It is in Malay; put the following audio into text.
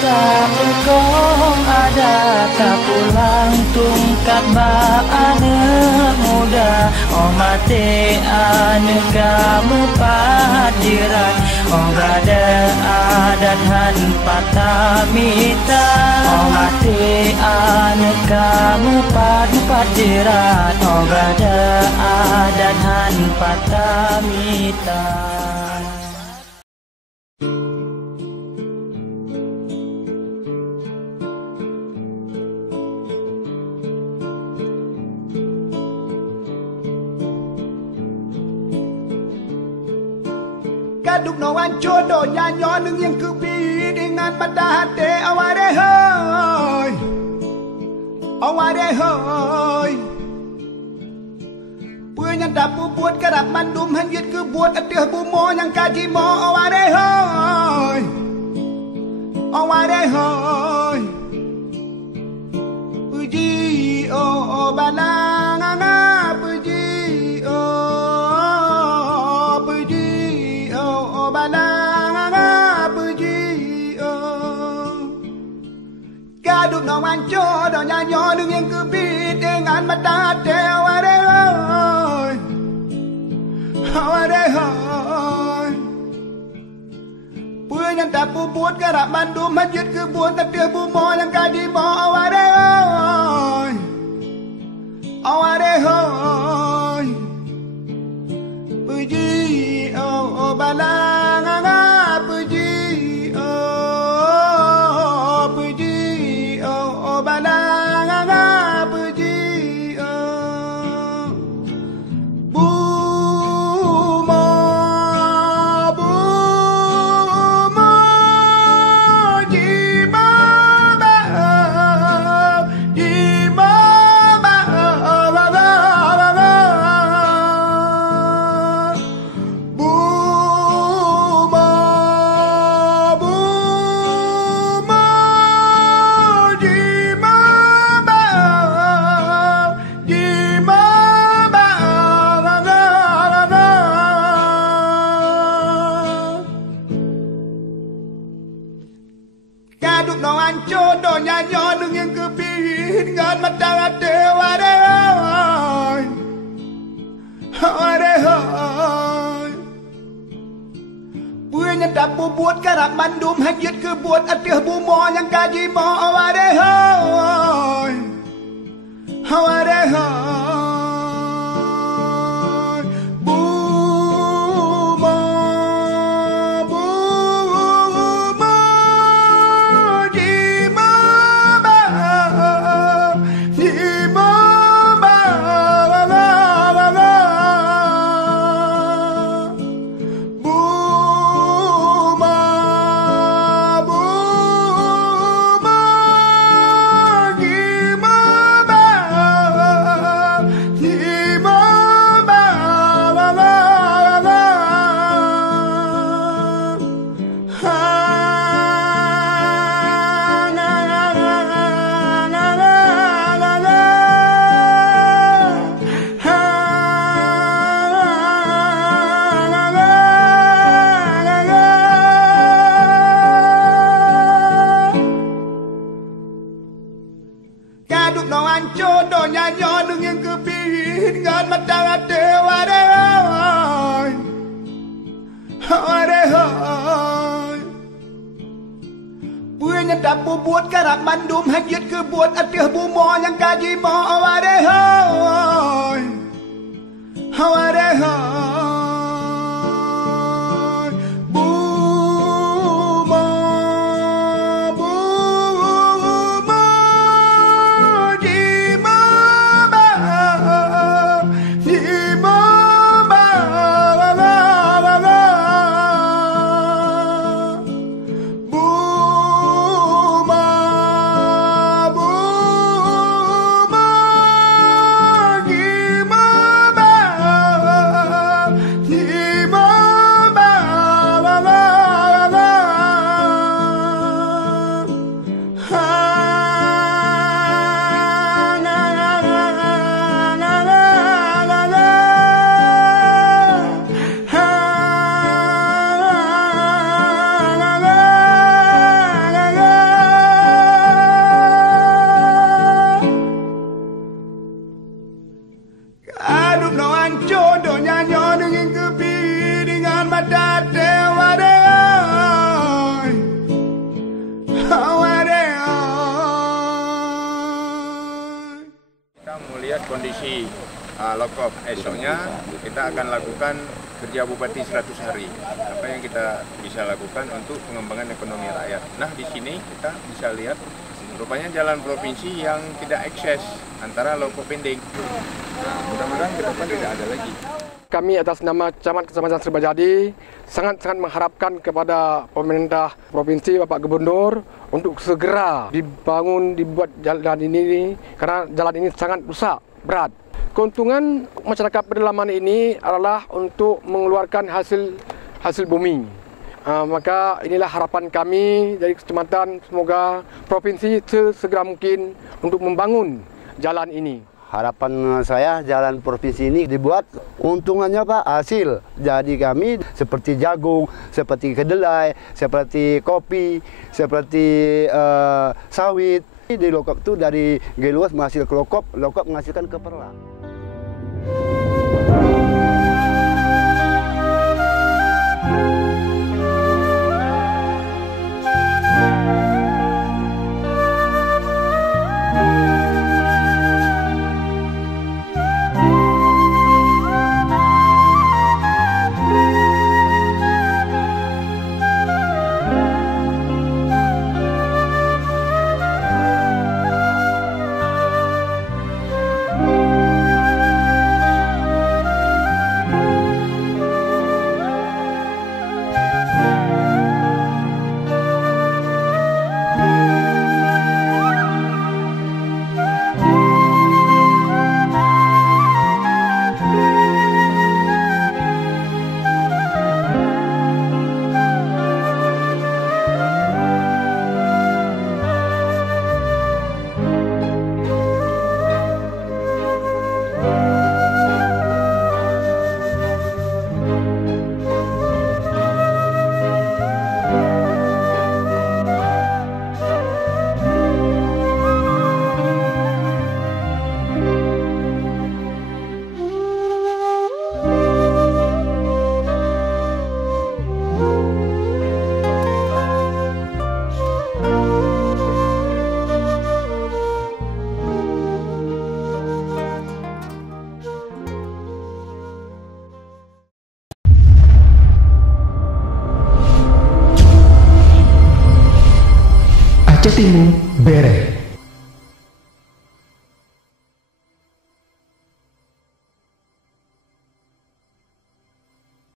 tak engkong ada, tak pulang tungkat ba anak muda. Oh mati anak kamu padiran, oh gada adat han patamita. Oh mati anak kamu padiran, oh gada adat han patamita. Kaduk nawan jodoh nyanyo neng yang kebi dengan pada hati aware hoy, aware hoy. Punya dapu buat kerap mandum hanyut ke buat atih bumo yang kaji mo aware hoy, aware hoy. Puji oh balang anga puji oh puji oh balang anga puji oh. Kaduk nawan jodoh nyanyo neng yang kebi dengan mata hati aware hoy, aware hoy. Punya dapu buat kerap mandum hanyut ke buat atih bumo yang kaji mo aware hoy, aware hoy. Puji oh balang anga puji oh puji oh balang anga puji oh. Bumo bumo jima ba jima ba ba ba ba. Bumo bumo jima ba jima ba ba ba ba. Kaduk nawan jodoh nyanyo neng yang kebin dengan mata hati aware hoy, aware hoy. Punya dapu buat kerap mandum hanyut ke buat atih bumo yang kaji mo aware hoy, aware hoy. Bumo bumo jima ba jima ba ba ba ba ba. Bumo bumo jima ba jima ba ba ba ba. Ha na na na na na na na. Ha na na na na na. Kaduk nawan jodoh nyanyo neng yang kebin dengan mata hati aware hoy, aware hoy. Punya dapu buat kerap mandum hanyut ke buat atih bumo yang kaji mo aware hoy, aware hoy. Bumo bumo jima ba jima ba ba ba ba ba. Bumo bumo melihat kondisi lokop. Esoknya kita akan lakukan kerja Bupati 100 hari. Apa yang kita bisa lakukan untuk pengembangan ekonomi rakyat. Nah, di sini kita bisa lihat rupanya jalan provinsi yang tidak ekses antara lokop pending. Nah, mudah-mudahan ke depan tidak ada lagi. Kami atas nama Camat Kecamatan Serbajadi sangat-sangat mengharapkan kepada pemerintah provinsi, Bapak Gubernur, untuk segera dibuat jalan ini karena jalan ini sangat rusak, berat. Keuntungan masyarakat pedalaman ini adalah untuk mengeluarkan hasil bumi. Maka inilah harapan kami dari kecamatan, semoga provinsi sesegera mungkin untuk membangun jalan ini. Harapan saya jalan provinsi ini dibuat, untungannya Pak hasil. Jadi kami seperti jagung, seperti kedelai, seperti kopi, seperti sawit. Di lokop itu dari geluas menghasil ke lokop menghasilkan ke perla. Aceh Timur Bere.